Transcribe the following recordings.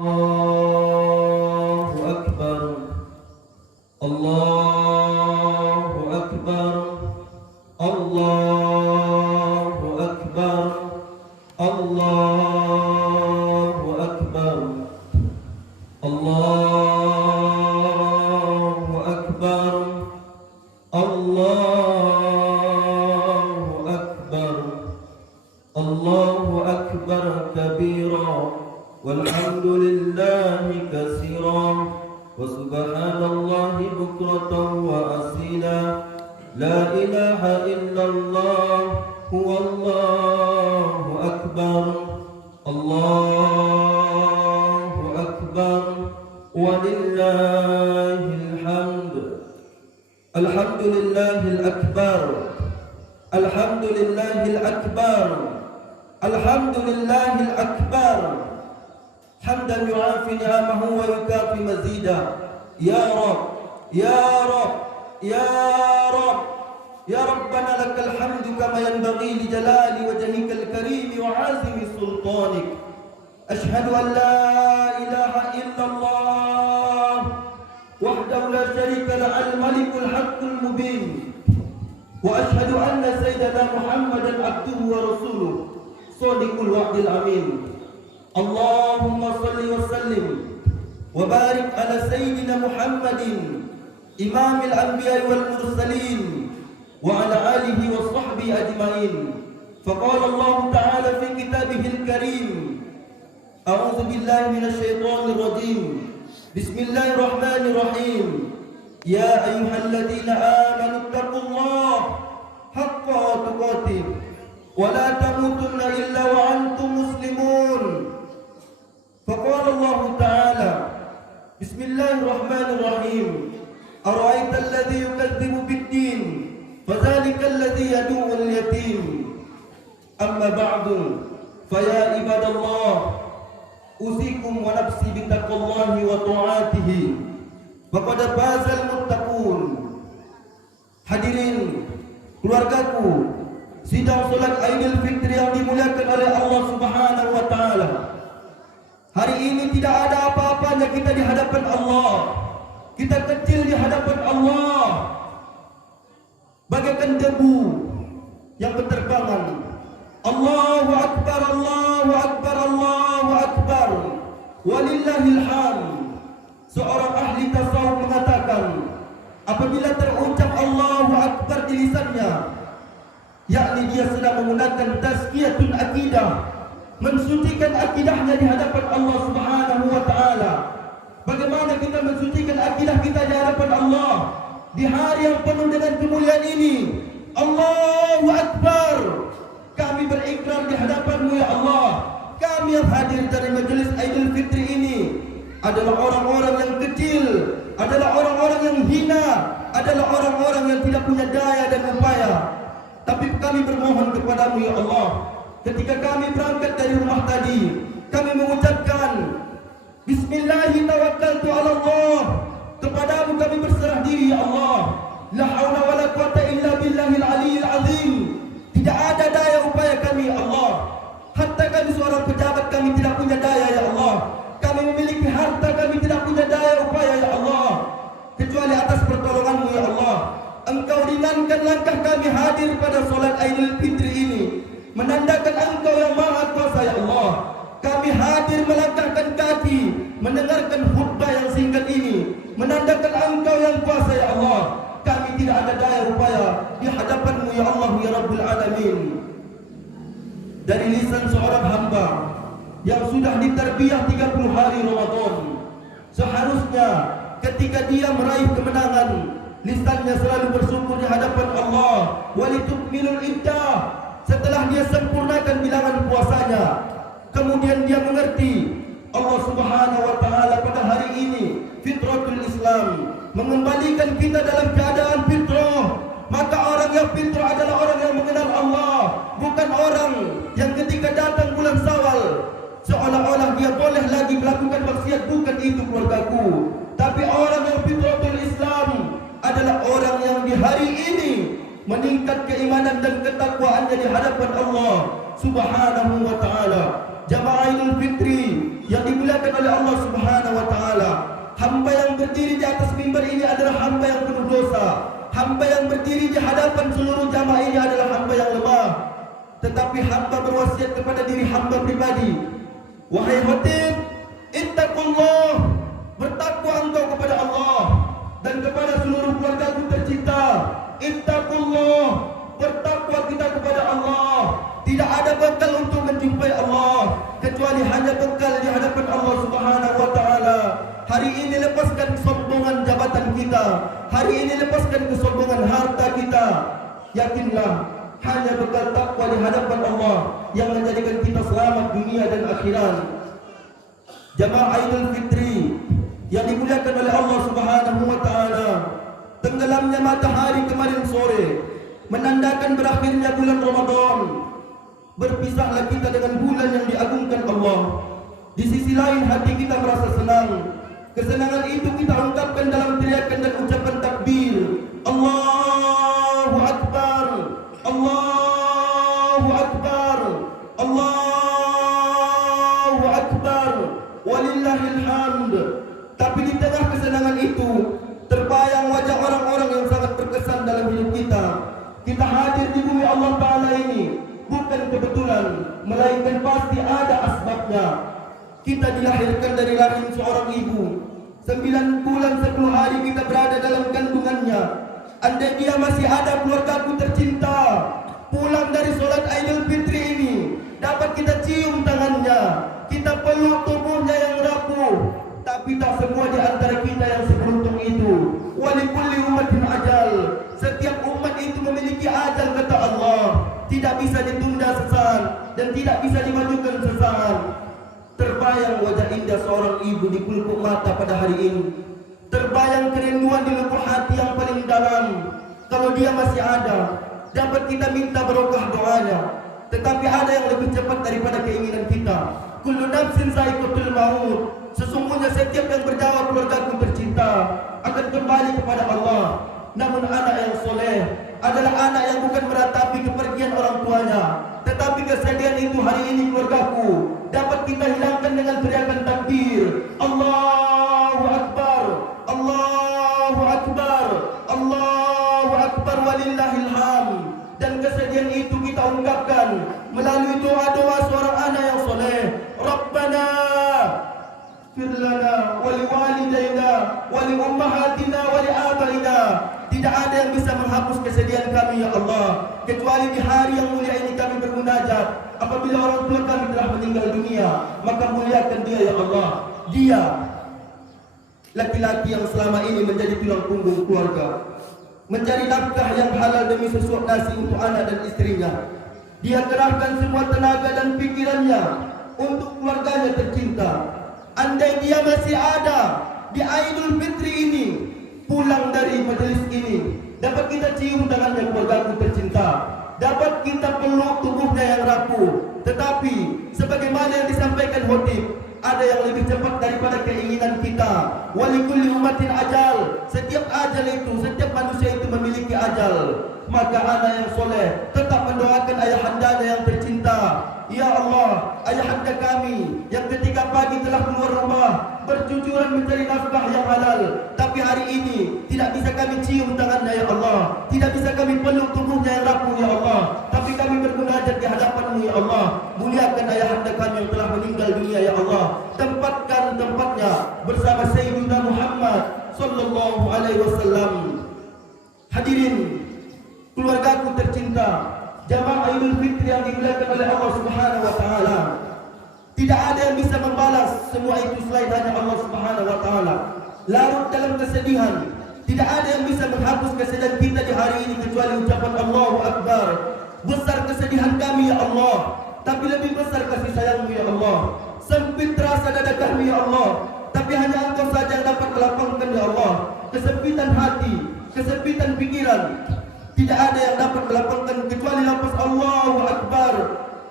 الله أكبر الله أكبر الله أكبر الله أكبر الله أكبر الله أكبر الله أكبر كبيرا والحمد لله كثيرا وسبحان الله بكرة وأصيلا لا إله إلا الله هو الله أكبر الله أكبر ولله الحمد الحمد لله الأكبر الحمد لله الأكبر الحمد لله الأكبر حمدا يعافي نعمه ويكافي مزيدا يا رب يا رب يا رب يا ربنا لك الحمد كما ينبغي لجلال وجهك الكريم وعظيم سلطانك أشهد أن لا إله إلا الله وحده لا شريك له الملك الحق المبين وأشهد أن سيدنا محمدا عبده ورسوله صادق الوعد الأمين اللهم صل وسلم وبارك على سيدنا محمد إمام الأنبياء والمرسلين وعلى آله وصحبه أجمعين فقال الله تعالى في كتابه الكريم أعوذ بالله من الشيطان الرجيم بسم الله الرحمن الرحيم يا أيها الذين آمنوا اتقوا الله حق تقاته ولا تموتن إلا وأنتم مسلمون فقال الله تعالى بسم الله الرحمن الرحيم أرأيت الذي يكذب بالدين فذلك الذي يدعو اليتيم أما بعد فيا عباد الله أوصيكم ونفسي بتقوى الله وطاعته فقد فاز المتقون. Hadirin keluargaku, sidang solat Aidil Fitri yang dimuliakan oleh Allah Subhanahu wa taala. Hari ini tidak ada apa-apanya kita di hadapan Allah. Kita kecil di hadapan Allah, bagaikan debu yang berterbangan. Allahu Akbar, Allahu Akbar, Allahu Akbar, walillahil hamd. Seorang ahli tasawuf mengatakan, apabila terucap Allahu Akbar di lisannya, yakni dia sedang menggunakan tazkiyatun akidah, mensucikan akidahnya di hadapan Allah Subhanahu wa taala. Bagaimana kita mensucikan akidah kita di hadapan Allah di hari yang penuh dengan kemuliaan ini? Allahu Akbar. Kami berikrar di hadapan-Mu ya Allah. Kami yang hadir dari majelis Aidil Fitri ini adalah orang-orang yang kecil, adalah orang-orang yang hina, adalah orang-orang yang tidak punya daya dan upaya. Tapi kami bermohon kepada-Mu ya Allah, ketika kami berangkat dari rumah tadi, kami mengucapkan Bismillahi tawakkaltu ala Allah. Kepadamu kami berserah diri ya Allah. La haula wala quwata illa billahil aliyyil azim. Tidak ada daya upaya kami ya Allah. Hatta kami seorang pejabat kami tidak punya daya ya Allah. Kami memiliki harta kami tidak punya daya upaya ya Allah, kecuali atas pertolongan-Mu ya Allah. Engkau ringankan langkah kami hadir pada solat Aidil Fitri ini, menandakan Engkau yang Maha Kuasa ya Allah. Kami hadir melangkahkan kaki, mendengarkan khutbah yang singkat ini, menandakan Engkau yang kuasa ya Allah. Kami tidak ada daya upaya di hadapan-Mu ya Allah ya Rabbul Alamin. Dari lisan seorang hamba yang sudah ditarbiyah 30 hari Ramadan, seharusnya ketika dia meraih kemenangan, lisannya selalu bersyukur di hadapan Allah. Walitukmilul iddah. Setelah dia sempurnakan bilangan puasanya, kemudian dia mengerti Allah Subhanahu wa taala pada hari ini fitratul Islam mengembalikan kita dalam keadaan fitrah. Maka orang yang fitrah adalah orang yang mengenal Allah, bukan orang yang ketika datang bulan Syawal seolah-olah dia boleh lagi melakukan maksiat. Bukan itu keluargaku. Tapi orang yang fitratul Islam adalah orang yang di hari ini meningkat keimanan dan ketakwaannya di hadapan Allah Subhanahu wa ta'ala. jamaah Idul Fitri yang dimuliakan oleh Allah Subhanahu wa taala. Hamba yang berdiri di atas mimbar ini adalah hamba yang penuh dosa. Hamba yang berdiri di hadapan seluruh jamaah ini adalah hamba yang lemah. Tetapi hamba berwasiat kepada diri hamba pribadi, wahai khatib, ittaqullah, bertakwa engkau kepada Allah, dan kepada seluruh keluargaku tercinta, ittaqullah, bertakwa kita kepada Allah. Tidak ada bekal untuk menjumpai Allah kecuali hanya bekal di hadapan Allah Subhanahu wa taala. Hari ini lepaskan kesombongan jabatan kita. Hari ini lepaskan kesombongan harta kita. Yakinlah hanya bekal takwa di hadapan Allah yang menjadikan kita selamat dunia dan akhirat. Jamaah Idul Fitri yang dimuliakan oleh Allah Subhanahu wa taala, tenggelamnya matahari kemarin sore menandakan berakhirnya bulan Ramadan. Berpisahlah kita dengan bulan yang diagungkan Allah. Di sisi lain hati kita merasa senang. Kesenangan itu kita ungkapkan dalam teriakan dan ucapan takbir. Allahu Akbar, Allahu Akbar, Allahu Akbar, walillahil hamd. Tapi di tengah kesenangan itu terbayang wajah orang-orang yang sangat berkesan dalam hidup kita. Kita hadir di bumi Allah Ta'ala ini bukan kebetulan, melainkan pasti ada asbabnya. Kita dilahirkan dari rahim seorang ibu. 9 bulan 10 hari kita berada dalam kandungannya. Andai dia masih ada, keluargaku tercinta, pulang dari sholat Idul Fitri ini, dapat kita cium tangannya, kita peluk tubuhnya yang rapuh. Tapi tak semua di antara kita yang seberuntung itu. Walikulli ummatin ajal, setiap umat itu memiliki ajal, kata Allah. Tidak bisa ditunda sesaat dan tidak bisa dimajukan sesaat. Terbayang wajah indah seorang ibu di pelupuk mata pada hari ini. Terbayang kerinduan di lubuk hati yang paling dalam. Kalau dia masih ada, dapat kita minta barokah doanya. Tetapi ada yang lebih cepat daripada keinginan kita. Kullu nafsin za'iqatul maut. Sesungguhnya setiap yang bernyawa keluargaku tercinta akan kembali kepada Allah. Namun anak yang soleh adalah anak yang bukan meratapi kepergian orang tuanya, tetapi kesedihan itu hari ini keluargaku dapat kita hilangkan dengan teriakan takbir. Allahu Akbar, Allahu Akbar, Allahu Akbar, walillahil hamd. Dan kesedihan itu kita ungkapkan melalui doa-doa seorang anak yang soleh. Rabbana firlana wali walidayna wali ummahatina wali abaina. Tidak ada yang bisa menghapus kesedihan kami ya Allah, kecuali di hari yang mulia ini kami bermunajat. Apabila orang tua kami telah meninggal dunia, maka muliakan dia ya Allah. Dia laki-laki yang selama ini menjadi tulang punggung keluarga, mencari nafkah yang halal demi sesuap nasi untuk anak dan istrinya. Dia kerahkan semua tenaga dan pikirannya untuk keluarganya tercinta. Andai dia masih ada di Idul Fitri ini, pulang dari majelis ini, dapat kita cium tangannya keluargaku tercinta, dapat kita peluk tubuhnya yang rapuh. Tetapi sebagaimana yang disampaikan khotib, ada yang lebih cepat daripada keinginan kita. Walikulli ummatin ajal, setiap ajal itu, setiap manusia itu memiliki ajal. Maka anak yang soleh tetap mendoakan ayahandanya yang tercinta. Ya Allah, ayahanda kami yang ketika pagi telah keluar rumah berjujuran mencari nafkah yang halal, tapi hari ini tidak bisa kami cium tangannya ya Allah, tidak bisa kami peluk tubuhnya yang rapuh ya Allah, tapi kami bermunajat di hadapan-Mu ya Allah. Muliakan ayahanda kami yang telah meninggal dunia ya Allah, tempatkan tempatnya bersama Sayyidina Muhammad sallallahu alaihi wasallam. Hadirin keluargaku tercinta, jamaah Idul Fitri yang dimuliakan oleh Allah Subhanahu wa taala. Tidak ada yang bisa membalas semua itu selain hanya Allah Subhanahu wa taala. Larut dalam kesedihan, tidak ada yang bisa menghapus kesedihan kita di hari ini kecuali ucapan Allahu Akbar. Besar kesedihan kami ya Allah, tapi lebih besar kasih sayang-Mu ya Allah. Sempit terasa dada kami ya Allah, tapi hanya Engkau saja yang dapat melapangkan ya Allah. Kesempitan hati, kesempitan pikiran, tidak ada yang dapat melapangkan kecuali lafaz Allahu Akbar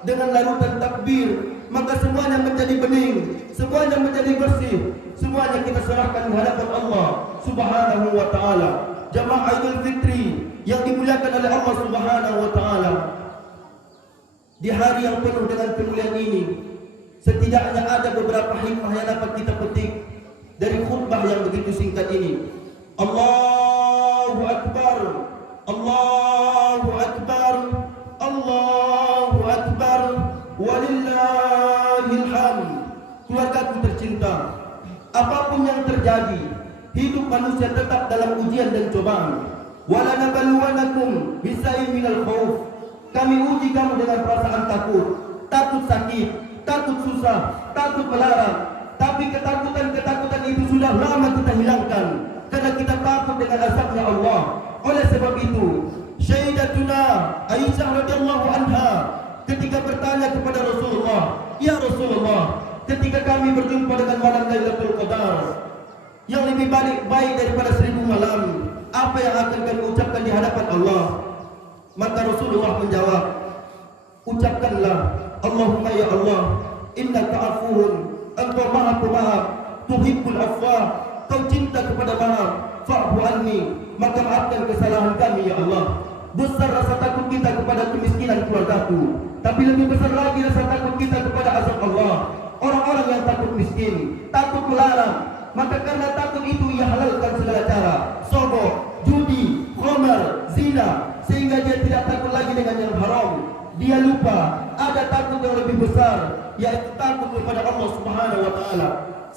dengan larutan takbir. Maka semuanya menjadi bening, semuanya menjadi bersih, semuanya kita serahkan di hadapan Allah Subhanahu wa taala. Jamaah Idul Fitri yang dimuliakan oleh Allah Subhanahu wa taala, di hari yang penuh dengan kemuliaan ini, Setidaknya ada beberapa hikmah yang dapat kita petik dari khutbah yang begitu singkat ini. Allahu Akbar, Allahu Akbar, Allahu Akbar, walillahil hamd. Keluargaku tercinta, apapun yang terjadi, hidup manusia tetap dalam ujian dan cobaan. Wala nabluwannakum bisa'in minal khauf. Kami uji kamu dengan perasaan takut, takut sakit, takut susah, takut melarang. Tapi ketakutan-ketakutan itu sudah lama kita hilangkan karena kita takut dengan azabnya Allah. Oleh sebab itu, Sayyidatuna Aisyah radhiyallahu anha ketika bertanya kepada Rasulullah, "Ya Rasulullah, ketika kami berjumpa dengan malam Lailatul Qadar yang lebih baik daripada 1000 malam, apa yang akan kami ucapkan di hadapan Allah?" Maka Rasulullah menjawab, "Ucapkanlah, Allahumma ya Allah, innaka afuwun, engkau maha pemaaf, tuhibbul afwa, kau cinta kepada maaf, fa'fu anni, maka maafkan kesalahan kami ya Allah." Besar rasa takut kita kepada kemiskinan keluargaku, tapi lebih besar lagi rasa takut kita kepada azab Allah. Orang-orang yang takut miskin, takut melarang, maka karena takut itu ia halalkan segala cara, sogok, judi, khamar, zina, sehingga dia tidak takut lagi dengan yang haram. Dia lupa ada takut yang lebih besar, yaitu takut kepada Allah Subhanahu wa taala.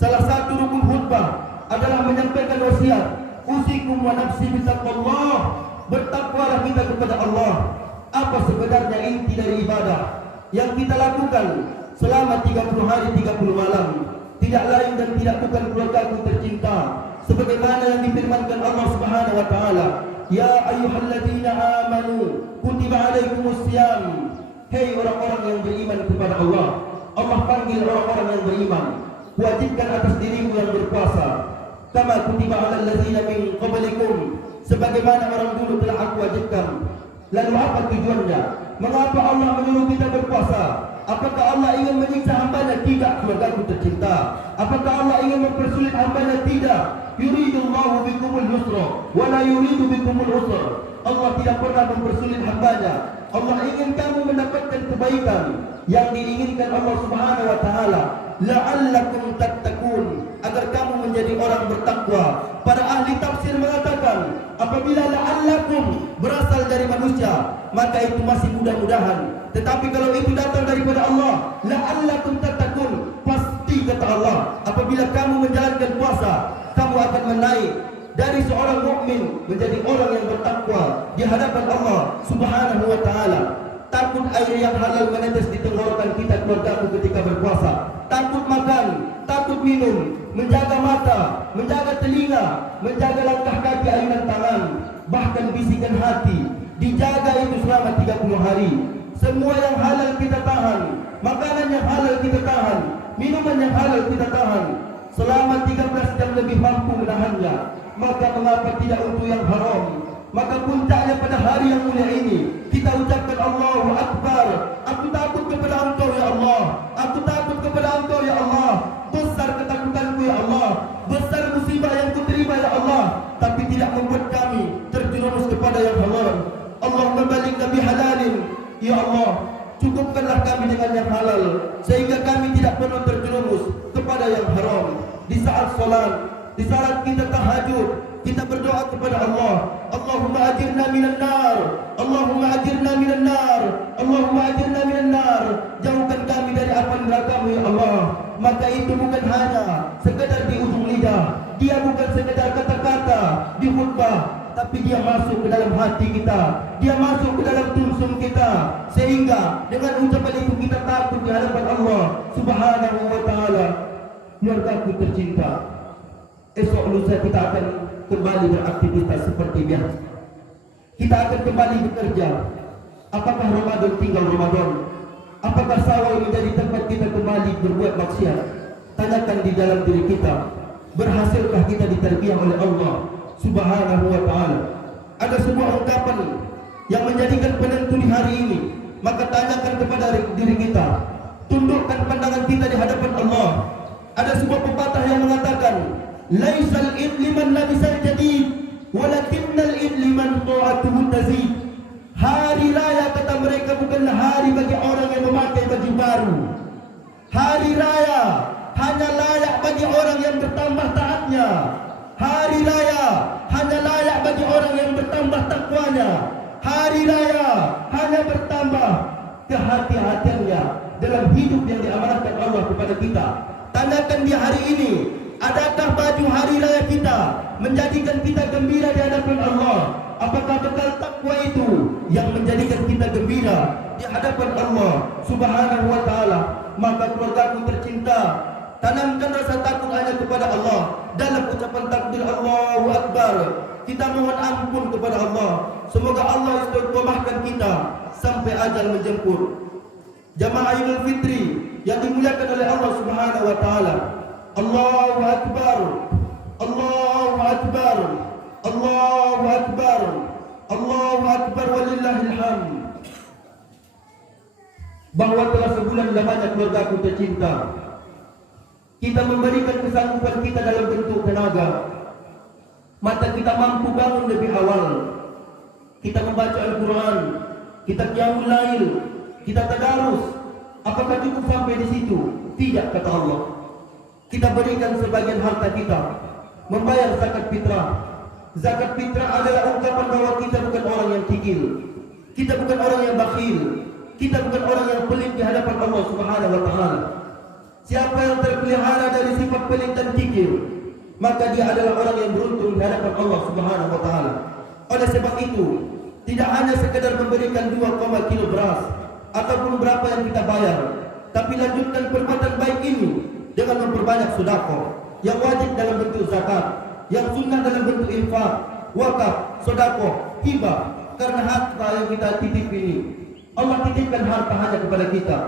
Salah satu rukun khutbah adalah menyampaikan wasiat, usikum wa nafsi bitaqwallah. Bertakwalah kita kepada Allah. Apa sebenarnya inti dari ibadah yang kita lakukan selama 30 hari 30 malam? Tidak lain dan tidak bukan keluargaku tercinta, sebagaimana yang difirmankan Allah Subhanahu wa taala, "Ya ayyuhalladzina amanu kutiba alaikumusiyam." Hei orang-orang yang beriman kepada Allah, Allah panggil orang-orang yang beriman, wajibkan atas dirimu yang berpuasa. Kama kutiba alal ladzina min qablikum, sebagaimana orang dulu telah aku wajibkan. Lalu apa tujuannya? Mengapa Allah menyuruh kita berpuasa? Apakah Allah ingin menyiksa hambanya? Tidak, keluargaku tercinta. Apakah Allah ingin mempersulit hambanya? Tidak. Yuridullahu bikumul yusra wa la yuridu bikumul usra. Allah tidak pernah mempersulit hambanya. Allah ingin kamu mendapatkan kebaikan yang diinginkan Allah Subhanahu wa taala. La'allakum tattaqun, agar kamu menjadi orang bertakwa. Para ahli tafsir mengatakan, apabila la'allakum berasal dari manusia, maka itu masih mudah-mudahan. Tetapi kalau itu datang daripada Allah, la'allakum tattaqun, pasti kata Allah, apabila kamu menjalankan puasa, kamu akan menaik dari seorang mukmin menjadi orang yang bertakwa di hadapan Allah Subhanahu wa taala. Takut air yang halal menetes di tenggorokan kita keluargaku ketika berpuasa. Takut makan, takut minum, menjaga mata, menjaga telinga, menjaga langkah kaki, ayunan tangan, bahkan bisikan hati, dijaga itu selama 30 hari. Semua yang halal kita tahan, makanan yang halal kita tahan, minuman yang halal kita tahan. Selama 13 jam lebih mampu menahannya. Maka mengapa tidak untuk yang haram? Maka puncaknya pada hari yang mulia ini kita ucapkan Allahu Akbar. Aku takut kepada Engkau ya Allah, aku takut kepada Engkau ya Allah. Besar ketakutanku ya Allah, besar musibah yang kuterima ya Allah, tapi tidak membuat kami terjerumus kepada yang haram. Allahumma baligna bihalalin, ya Allah, cukupkanlah kami dengan yang halal sehingga kami tidak perlu terjerumus kepada yang haram. Di saat salat, di saat kita tahajud, kita berdoa kepada Allah, Allahumma ajirna minan nar, Allahumma ajirna minan nar, Allahumma ajirna minan nar. Jauhkan kami dari api neraka-Mu ya Allah. Maka itu bukan hanya sekedar di ujung lidah, dia bukan sekedar kata-kata di khutbah, tapi dia masuk ke dalam hati kita, dia masuk ke dalam sumsum kita, sehingga dengan ucapan itu kita takut di hadapan Allah Subhanahu wa taala. Keluargaku tercinta, esok lusa kita akan kembali beraktivitas seperti biasa. Kita akan kembali bekerja. Apakah Ramadan tinggal Ramadan? Apakah Syawal menjadi tempat kita kembali berbuat maksiat? Tanyakan di dalam diri kita, berhasilkah kita ditarbiyah oleh Allah Subhanahu wa taala? Ada sebuah ungkapan yang menjadikan penentu di hari ini. Maka tanyakan kepada diri kita, tundukkan pandangan kita di hadapan Allah. Ada sebuah pepatah yang mengatakan, laisal idli man labisal jadid, walakinnal idli man ta'atuhu tazid. Hari raya kata mereka bukanlah hari bagi orang yang memakai baju baru. Hari raya karenanya hari raya hanya bertambah kehati-hatiannya dalam hidup yang diamanahkan Allah kepada kita. Tanyakan di hari ini, adakah baju hari raya kita menjadikan kita gembira di hadapan Allah? Apakah bekal takwa itu yang menjadikan kita gembira di hadapan Allah Subhanahu wa taala? Maka keluargaku tercinta, tanamkan rasa takut hanya kepada Allah dalam ucapan takbir Allahu Akbar. Kita mohon ampun kepada Allah. Semoga Allah istiqomahkan kita sampai ajal menjemput. Jamaah Idul Fitri yang dimuliakan oleh Allah Subhanahu wa taala. Allahu Akbar. Allahu Akbar. Allahu Akbar. Allahu Akbar walillahil hamd. Bahwa telah sebulan lamanya keluargaku tercinta, kita memberikan kesanggupan kita dalam bentuk tenaga. Mata kita mampu bangun lebih awal. Kita membaca Al-Quran, kita qiyamul lail, kita tadarus. Apakah cukup sampai di situ? Tidak, kata Allah. Kita berikan sebagian harta kita, membayar zakat fitrah. Zakat fitrah adalah ungkapan bahwa kita bukan orang yang kikil, kita bukan orang yang bakhil, kita bukan orang yang pelit di hadapan Allah Subhanahu wa taala. Siapa yang terpelihara dari sifat pelit dan kikil, maka dia adalah orang yang beruntung di hadapan Allah Subhanahu wa taala. Oleh sebab itu, tidak hanya sekedar memberikan 2 kilo beras ataupun berapa yang kita bayar, tapi lanjutkan perbuatan baik ini dengan memperbanyak sedekah yang wajib dalam bentuk zakat, yang sunnah dalam bentuk infak, wakaf, sedekah, hibah. Karena harta yang kita titip ini, Allah titipkan harta hanya kepada kita.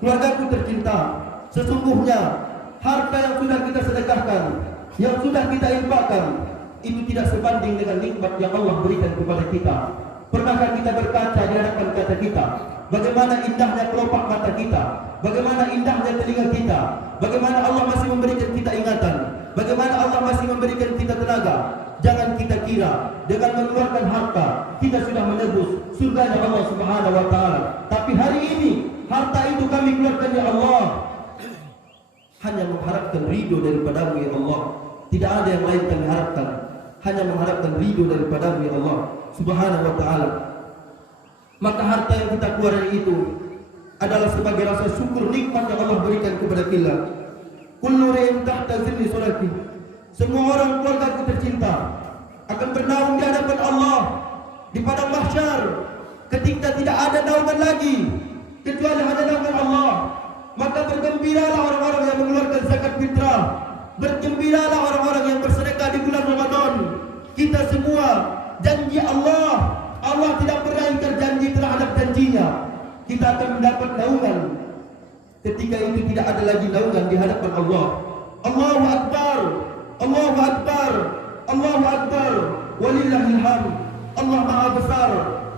Keluargaku tercinta, sesungguhnya harta yang sudah kita sedekahkan, yang sudah kita infakkan, itu tidak sebanding dengan nikmat yang Allah berikan kepada kita. Pernahkah kita berkaca di hadapan kata kita, bagaimana indahnya kelopak mata kita, bagaimana indahnya telinga kita, bagaimana Allah masih memberikan kita ingatan, bagaimana Allah masih memberikan kita tenaga. Jangan kita kira dengan mengeluarkan harta kita sudah menebus surganya Allah Subhanahu wa taala. Tapi hari ini harta itu kami keluarkan ya Allah hanya mengharapkan ridho daripadamu ya Allah. Tidak ada yang lain kami harapkan, hanya mengharapkan ridho daripadamu ya Allah Subhanahu wa taala. Maka harta yang kita keluarkan itu adalah sebagai rasa syukur nikmat yang Allah berikan kepada kita. Kullu ri'in tahta zilli surati. Semua orang keluargaku tercinta akan bernaung di hadapan Allah di padang mahsyar ketika tidak ada naungan lagi kecuali hanya naungan Allah. Maka bergembiralah orang-orang yang mengeluarkan zakat fitrah, bergembiralah orang-orang yang bersedekah di bulan Ramadan. Kita semua janji Allah, Allah tidak pernah ingkar janji terhadap janjinya. Kita akan mendapat naungan ketika itu tidak ada lagi naungan di hadapan Allah. Allahu Akbar, Allahu Akbar, Allahu Akbar, walillahil hamd. Allah Maha Besar,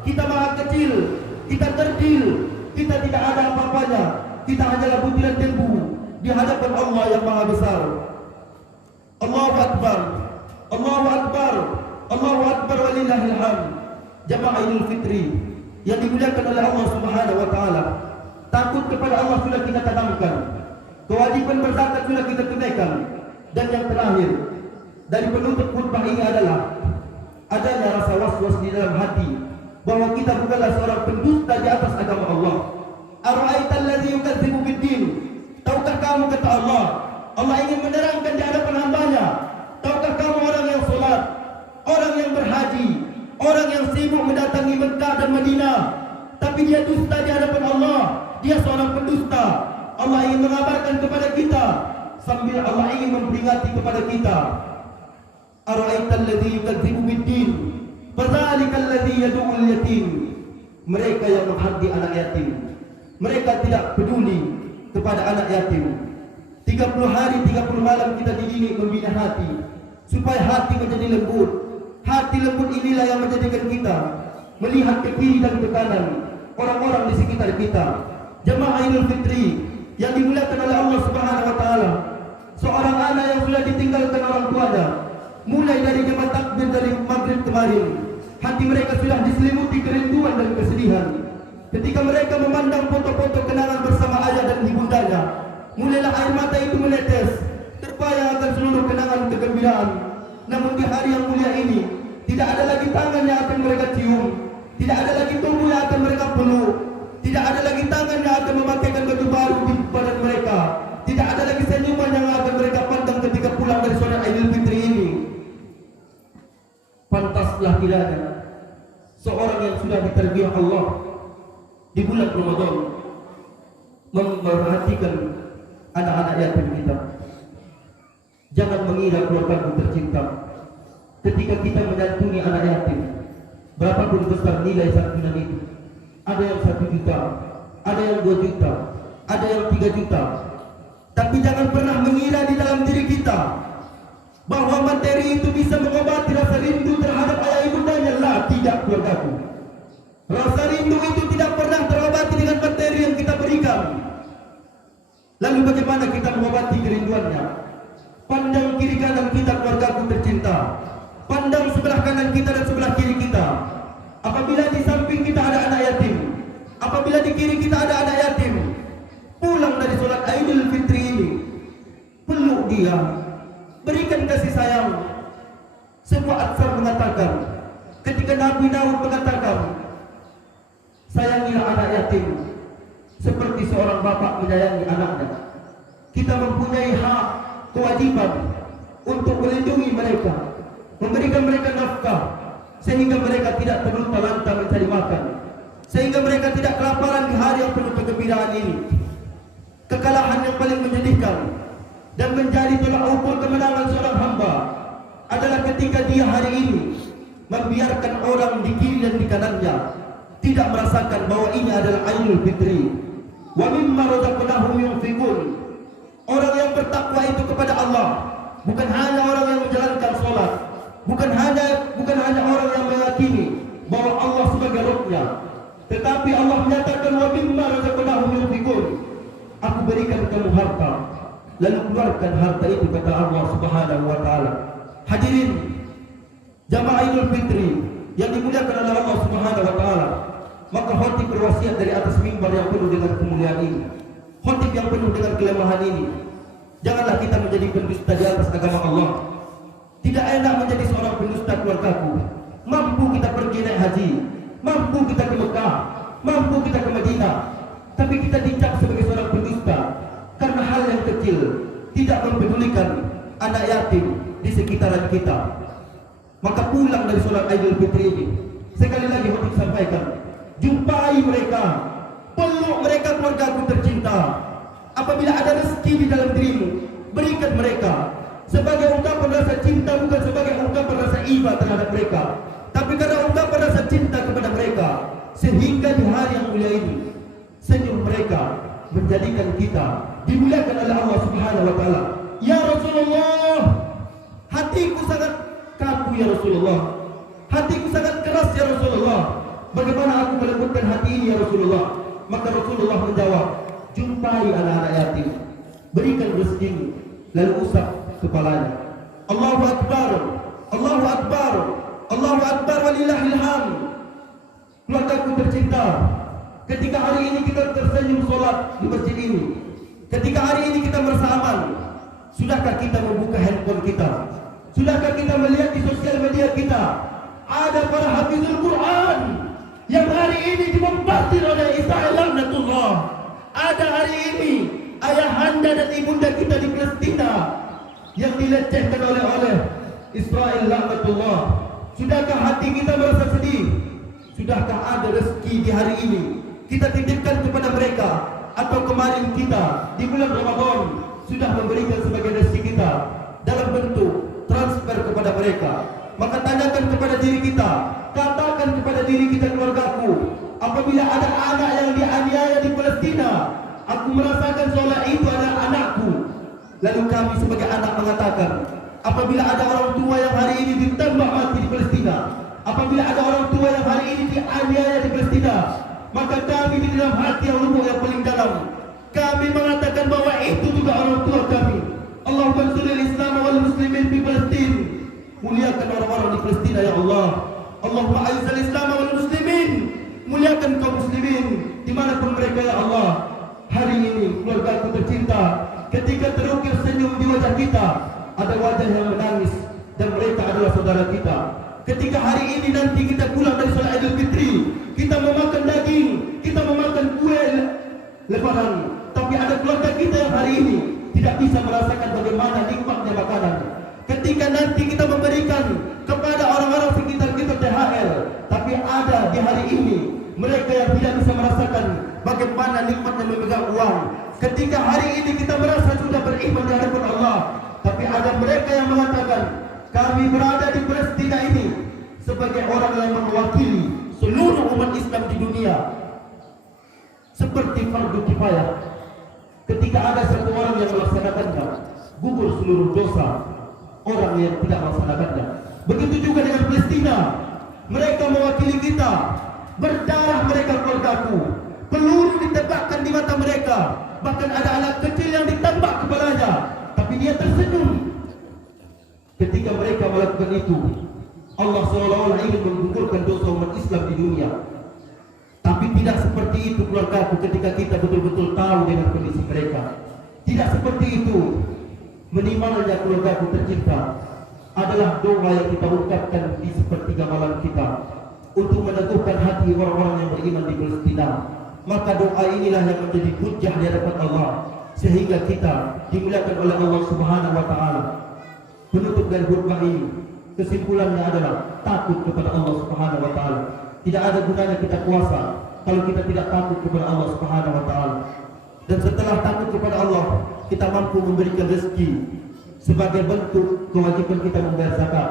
kita Maha Kecil, kita kerdil, kita tidak ada apa-apanya. Kita hanyalah butiran debu di hadapan Allah yang Maha Besar. Allahu Akbar, Allahu Akbar, Allahu Akbar, walillahil hamd. Jamaah Idul Fitri yang dimuliakan oleh Allah Subhanahu wa taala, takut kepada Allah sudah kita tanamkan, kewajiban berzakat sudah kita tunaikan, dan yang terakhir dari penutup khutbah ini adalah adanya rasa was-was di dalam hati bahwa kita bukanlah seorang pendusta di atas agama Allah. Ara'aital ladzi yukadzibu biddin. Tahukah kamu, kata Allah, Allah ingin menerangkan di hadapan hambanya, tahukah kamu orang yang salat, orang yang berhaji, orang yang sibuk mendatangi Mekah dan Madinah, tapi dia dusta di hadapan Allah, dia seorang pendusta. Allah ingin mengabarkan kepada kita sambil Allah ingin memperingati kepada kita. Ara'aital ladzi yukadzibu biddin, fadzalikal ladzi yad'ul yatim. Mereka yang menghardi anak yatim, mereka tidak peduli kepada anak yatim. 30 hari 30 malam kita dididik membina hati supaya hati menjadi lembut. Hati lembut inilah yang menjadikan kita melihat ke kiri dan ke kanan orang-orang di sekitar kita. Jemaah Idul Fitri yang dimuliakan oleh Allah Subhanahu wa taala, seorang anak yang sudah ditinggalkan orang tuanya mulai dari jam takbir dari maghrib kemarin, hati mereka sudah diselimuti kerinduan dan kesedihan. Ketika mereka memandang foto-foto kenangan bersama ayah dan ibundanya, mulailah air mata itu menetes, terbayang akan seluruh kenangan kegembiraan. Namun di hari yang mulia ini Tidak ada lagi tangan yang akan mereka cium, tidak ada lagi tubuh yang akan mereka peluk, tidak ada lagi tangan yang akan memakaikan baju baru di badan mereka, tidak ada lagi senyuman yang akan mereka pandang ketika pulang dari sholat Idul Fitri ini. Pantaslah kiranya seorang yang sudah diterbiah Allah di bulan Ramadan memperhatikan anak-anak yatim kita. Jangan mengira keluarga tercinta ketika kita menyantuni anak yatim, berapapun besar nilai santunan itu. Ada yang 1 juta, ada yang 2 juta, ada yang 3 juta. Tapi jangan pernah mengira di dalam diri kita bahwa materi itu bisa mengobati rasa rindu terhadap ayah ibundanya. Lah, tidak keluargaku. Rasa rindu itu tidak pernah terobati dengan materi yang kita berikan. Lalu bagaimana kita mengobati kerinduannya? Pandang kiri kanan kita, keluargaku tercinta. Pandang sebelah kanan kita dan sebelah kiri kita. Apabila di samping kita ada anak yatim, apabila di kiri kita ada anak yatim, pulang dari sholat Idul Fitri ini, peluk dia, berikan kasih sayang. Sebuah atsar mengatakan, ketika Nabi Daud mengatakan, sayangilah anak yatim seperti seorang bapak menyayangi anaknya. Kita mempunyai hak, kewajiban untuk melindungi mereka, memberikan mereka nafkah, sehingga mereka tidak terlunta-lanta mencari makan, sehingga mereka tidak kelaparan di hari yang penuh kegembiraan ini. Kekalahan yang paling menyedihkan dan menjadi tolak ukur kemenangan seorang hamba adalah ketika dia hari ini membiarkan orang di kiri dan di kanannya tidak merasakan bahwa ini adalah Idul Fitri. Wa mimma razaqnahum yunfiqun. Orang yang bertakwa itu kepada Allah bukan hanya orang yang menjalankan sholat, bukan hanya orang yang meyakini bahwa Allah sebagai Rabb-Nya, tetapi Allah menyatakan wa mimma razaqnahum yunfiqun. Aku berikan kamu harta, lalu keluarkan harta itu, kata Allah Subhanahu wa taala. Hadirin jamaah Idul Fitri yang dimuliakan oleh Allah Subhanahu wa taala, maka khotib berwasiat dari atas mimbar yang penuh dengan kemuliaan ini, khotib yang penuh dengan kelemahan ini. Janganlah kita menjadi pendusta di atas agama Allah. Tidak enak menjadi seorang pendusta keluargaku. Mampu kita pergi naik haji, mampu kita ke Mekah, mampu kita ke Madinah, tapi kita dicap sebagai seorang pendusta karena hal yang kecil, tidak mempedulikan anak yatim di sekitaran kita. Maka pulang dari sholat Idul Fitri ini, sekali lagi khotib sampaikan, jumpai mereka, peluk mereka, keluargaku tercinta. Apabila ada rezeki di dalam dirimu, berikan mereka sebagai ungkapan rasa cinta, bukan sebagai ungkapan rasa iba terhadap mereka, tapi karena ungkapan rasa cinta kepada mereka, sehingga di hari yang mulia ini senyum mereka menjadikan kita dimuliakan oleh Allah Subhanahu wa taala. Ya Rasulullah, hatiku sangat kaku ya Rasulullah, hatiku sangat keras ya Rasulullah. Bagaimana aku melembutkan hati ini ya Rasulullah? Maka Rasulullah menjawab, jumpai anak-anak yatim, berikan rezekimu, lalu usap kepalanya. Allahu Akbar, Allahu Akbar, Allahu Akbar, walillahil hamd. Keluargaku tercinta, ketika hari ini kita tersenyum sholat di masjid ini, ketika hari ini kita merasa aman, sudahkah kita membuka handphone kita? Sudahkah kita melihat di sosial media kita ada para hafizul Quran yang hari ini dibombardir oleh Israel laknatullah? Ada hari ini ayahanda dan ibunda kita di Palestina yang dilecehkan oleh Israel laknatullah. Sudahkah hati kita merasa sedih? Sudahkah ada rezeki di hari ini kita titipkan kepada mereka? Atau kemarin kita di bulan Ramadan sudah memberikan sebagai rezeki kita dalam bentuk transfer kepada mereka? Maka tanyakan kepada diri kita, katakan kepada diri kita, keluargaku, apabila ada anak yang dianiaya di Palestina, aku merasakan seolah itu adalah anakku. Lalu kami sebagai anak mengatakan, apabila ada orang tua yang hari ini ditembak mati di Palestina, apabila ada orang tua yang hari ini dianiaya di Palestina, maka kami di dalam hati yang lubuk yang paling dalam, kami mengatakan bahwa itu juga orang tua kami. Allahumma ansuril Islam wal muslimin di Palestin. Muliakan orang-orang di Palestina ya Allah. Allahumma aizzal Islam wal muslimin. Muliakan kaum muslimin dimanapun mereka ya Allah. Hari ini keluargaku tercinta, ketika terukir senyum di wajah kita, ada wajah yang menangis dan mereka adalah saudara kita. ketika hari ini nanti kita pulang dari salat Idul Fitri, kita memakan daging, kita memakan kue lebaran, tapi ada keluarga kita yang hari ini tidak bisa merasakan bagaimana nikmatnya makanan. Ketika nanti kita memberikan kepada orang-orang sekitar kita THR, tapi ada di hari ini mereka yang tidak bisa merasakan bagaimana nikmatnya memegang uang. Ketika hari ini kita merasa sudah beriman di hadapan Allah, tapi ada mereka yang mengatakan, kami berada di Palestina ini sebagai orang yang mewakili seluruh umat Islam di dunia, seperti fardu kifayah. Ketika ada satu orang yang melaksanakannya, gugur seluruh dosa orang yang tidak melaksanakannya. Begitu juga dengan Palestina, mereka mewakili kita, berdarah mereka keluargaku, peluru ditembakkan di mata mereka, bahkan ada anak kecil yang ditembak kepalanya, tapi dia tersenyum. Ketika mereka melakukan itu, Allah seolah-olah ingin menggugurkan dosa umat Islam di dunia. Tapi tidak seperti itu keluargaku ketika kita betul-betul tahu dengan kondisi mereka. Tidak seperti itu. Minimalnya keluargaku tercinta adalah doa yang kita ucapkan di sepertiga malam kita untuk meneguhkan hati orang-orang yang beriman di Palestina. Maka doa inilah yang menjadi hujjah di hadapan Allah, sehingga kita dimuliakan oleh Allah Subhanahu wa taala. Penutup dari khutbah ini, kesimpulannya adalah takut kepada Allah Subhanahu wa taala. Tidak ada gunanya kita puasa kalau kita tidak takut kepada Allah Subhanahu wa taala. Dan setelah takut kepada Allah, kita mampu memberikan rezeki sebagai bentuk kewajiban kita membayar zakat,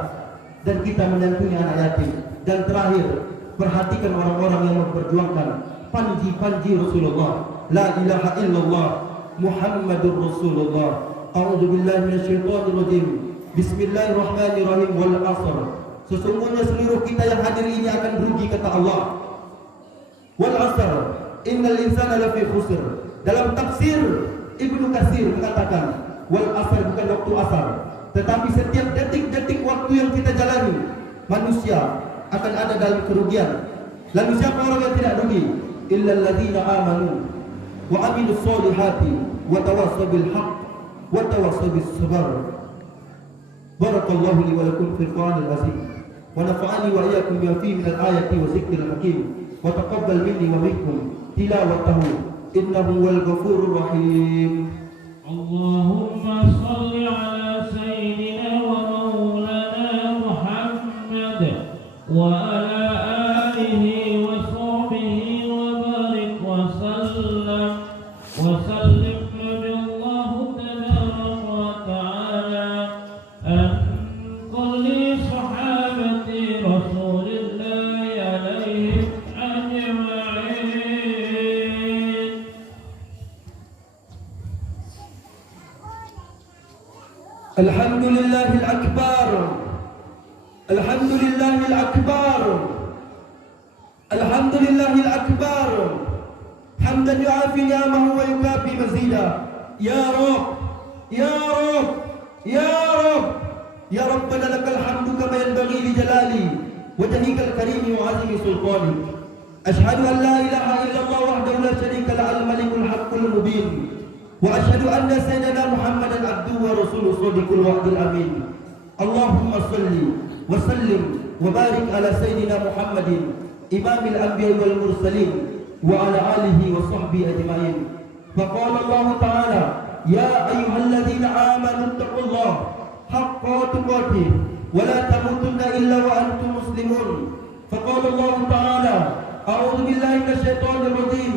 dan kita menyantuni anak yatim. Dan terakhir, perhatikan orang-orang yang memperjuangkan panji-panji Rasulullah, la ilaha illallah Muhammadur Rasulullah. A'udzu billahi minasyaitonir rajim. Bismillahirrahmanirrahim. Wal 'asr. Sesungguhnya seluruh kita yang hadir ini akan rugi, kata Allah. Wal 'asr. Innal insana lafi khusr. Dalam tafsir Ibnu Katsir mengatakan, wal 'asr bukan waktu asar, tetapi setiap detik-detik waktu yang kita jalani, manusia akan ada dalam kerugian. Lalu siapa orang yang tidak rugi? Illal ladzina amanu wa amilus solihati wa tawassaw bil haqq wa tawassaw bis sabr. Barakallahu li wa lakum fil Qur'anil azim wa nafa'ani wa iyyakum bima fihi minal ayati wa zikril hakim wa taqabbal minni wa minkum tilawatahu innahu wal ghafurur rahim. Allahumma shalli ala sayyidina wa maulana Muhammad wa ala alihi wa sahbihi wa barik wa sallam wa sallim. Nabiallahu tabaraka wa ta'ala an kulli sahabati rasulillahi alaihim ajma'in. Alhamdulillahil akbar. Alhamdulillahil akbar. Alhamdulillahil akbar. Hamdan yu'afi ni'amahu wa yukafi mazida. Ya Rabb, Ya Rabb, Ya Rabb, Ya Rabbana lakal hamdu kama yanbaghi li jalali wajhikal karimi wa 'azimi sultani. Ashhadu an la ilaha illallah wahdahu la sharika lahu al-malikul haqqul mubin. Wa ashhadu anna sayyidina Muhammadan abduhu wa rasuluhu shadiqul wa'dil amin. Allahumma salli wa sallim wa barik ala sayyidina Muhammadin imamil anbiya wal mursalin wa ala alihi wa sahbihi ajma'in. Faqala Allah ta'ala, ya ayyuhalladzina amanu taqullaha haqqa tuqatih wa la tamutunna illa wa antum muslimun. Faqala Allah ta'ala, a'udzu billahi minasyaitonir rajim.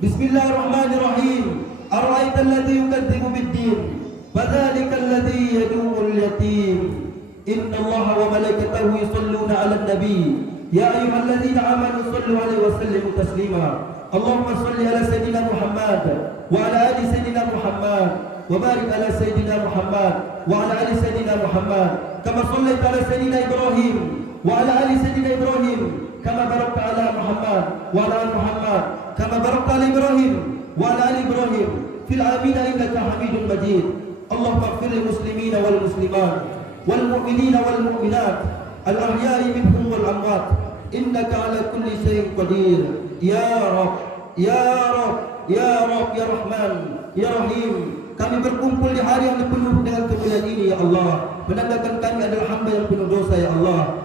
Bismillahirrahmanirrahim. Ara'aita alladhi yukadzibu bid-din fadzalika alladhi yad'u al-yatim. Inna Allaha wa malaikatahu yusalluna 'alan nabi ya ayyuhalladzina amanu sallu 'alaihi wa sallimu taslima. Allahumma salli ala sayyidina Muhammad wa ala ali sayyidina Muhammad wa barik ala sayyidina Muhammad wa ala ali sayyidina Muhammad kama sallaita ala sayyidina Ibrahim wa ala ali sayyidina Ibrahim kama barakta ala Muhammad wa ala ali Muhammad kama barakta ala Ibrahim wa ala ali Ibrahim fil 'alamin innaka Hamidum Majid. Allahumma ighfir lil muslimina wal muslimat wal mu'minina wal mu'minat al ahya'i minhum wal amwat innaka ala kulli shay'in qadir. Ya Rabb, Ya Rabb, Ya Rabb, Ya Rahman, Ya Rahim. Kami berkumpul di hari yang dipenuhi dengan kemuliaan ini, ya Allah. Menandakan kami adalah hamba yang penuh dosa, ya Allah.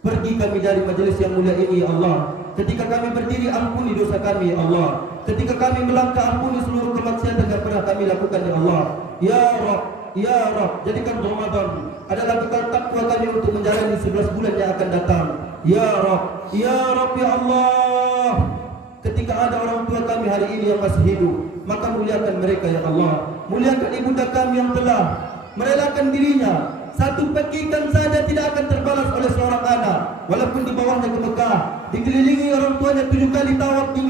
Pergi kami dari majelis yang mulia ini, ya Allah. Ketika kami berdiri, ampuni dosa kami, ya Allah. Ketika kami melangkah, ampuni seluruh kemaksiatan yang pernah kami lakukan, ya Allah. Ya Rabb, ya Rabb, jadikan Ramadan adalah bekal takwa kami untuk menjalani 11 bulan yang akan datang. Ya Rabb, ya Rabb, ya Allah. Ketika ada orang tua kami hari ini yang masih hidup, maka muliakan mereka, ya Allah. Muliakan ibunda kami yang telah merelakan dirinya. Satu pekikan saja tidak akan terbalas oleh seorang anak, walaupun di bawahnya ke Mekah, dikelilingi orang tuanya 7 kali tawaf di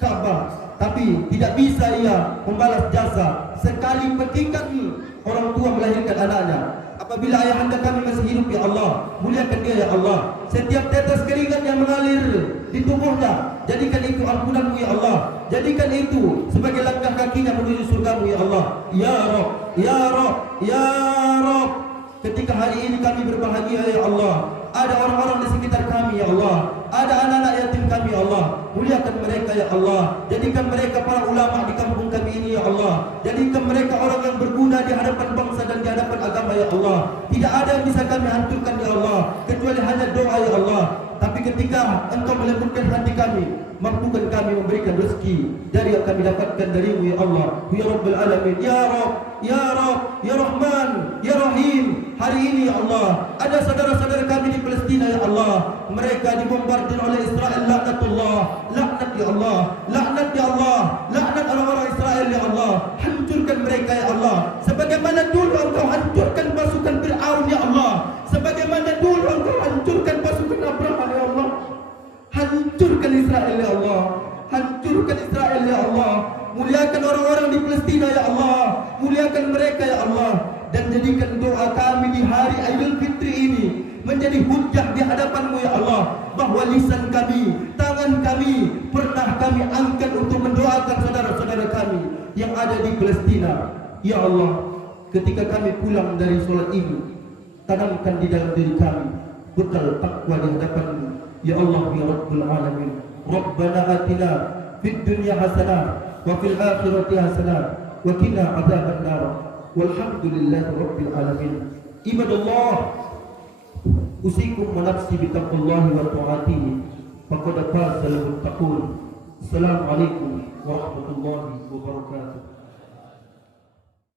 Ka'bah, tapi tidak bisa ia membalas jasa sekali pekikan orang tua melahirkan anaknya. Apabila ayahanda kami masih hidup, ya Allah, muliakan dia, ya Allah. Setiap tetes keringat yang mengalir di tubuhnya, jadikan itu ampunanmu, ya Allah. Jadikan itu sebagai langkah kakinya menuju surgamu, ya Allah. Ya Rabb, ya Rabb, ya Rabb. Ketika hari ini kami berbahagia, ya Allah, ada orang-orang di sekitar kami, ya Allah, ada anak-anak yatim kami, ya Allah. Muliakan mereka, ya Allah. Jadikan mereka para ulama di kampung kami ini, ya Allah. Jadikan mereka orang yang berguna di hadapan bangsa dan di hadapan agama, ya Allah. Tidak ada yang bisa kami hancurkan, ya Allah, kecuali hanya doa, ya Allah. Tapi ketika Engkau melembutkan hati kami, mampukan kami memberikan rezeki dari yang kami dapatkan darimu, ya Allah. Ya Rabbal Alamin, ya Rabb, ya Rabb, ya Rahman, ya Rahim. Hari ini, ya Allah, ada saudara-saudara kami di Palestina, ya Allah. Mereka dibombardir oleh Israel, laknatullah. Laknat, ya Allah, laknat, ya Allah, laknat orang-orang Israel, ya Allah. Hancurkan mereka, ya Allah. Sebagaimana dulu Engkau hancurkan pasukan Fir'aun, ya Allah. Sebagaimana dulu Engkau hancurkan pasukan Abraham, ya Allah. Hancurkan Israel, ya Allah. Hancurkan Israel, ya Allah. Muliakan orang-orang di Palestina, ya Allah. Muliakan mereka, ya Allah. Dan jadikan doa kami di hari Aidil Fitri ini menjadi hujah di hadapan-Mu, ya Allah, bahwa lisan kami, tangan kami pernah kami angkat untuk mendoakan saudara-saudara kami yang ada di Palestina. Ya Allah, ketika kami pulang dari sholat ini, tanamkan di dalam diri kami bekal takwa di hadapan-Mu, ya Allah, ya Rabbul Alamin. Rabbana atina fid dunya hasanah wa fil akhirati hasanah wa qina adzabannar. Walhamdulillahi Rabbil Alamin. Ibadallah, usikum wa nafsi bitaqwallahi wa ta'atihi faqad faza al-muttaqun. Assalamualaikum warahmatullahi wabarakatuh.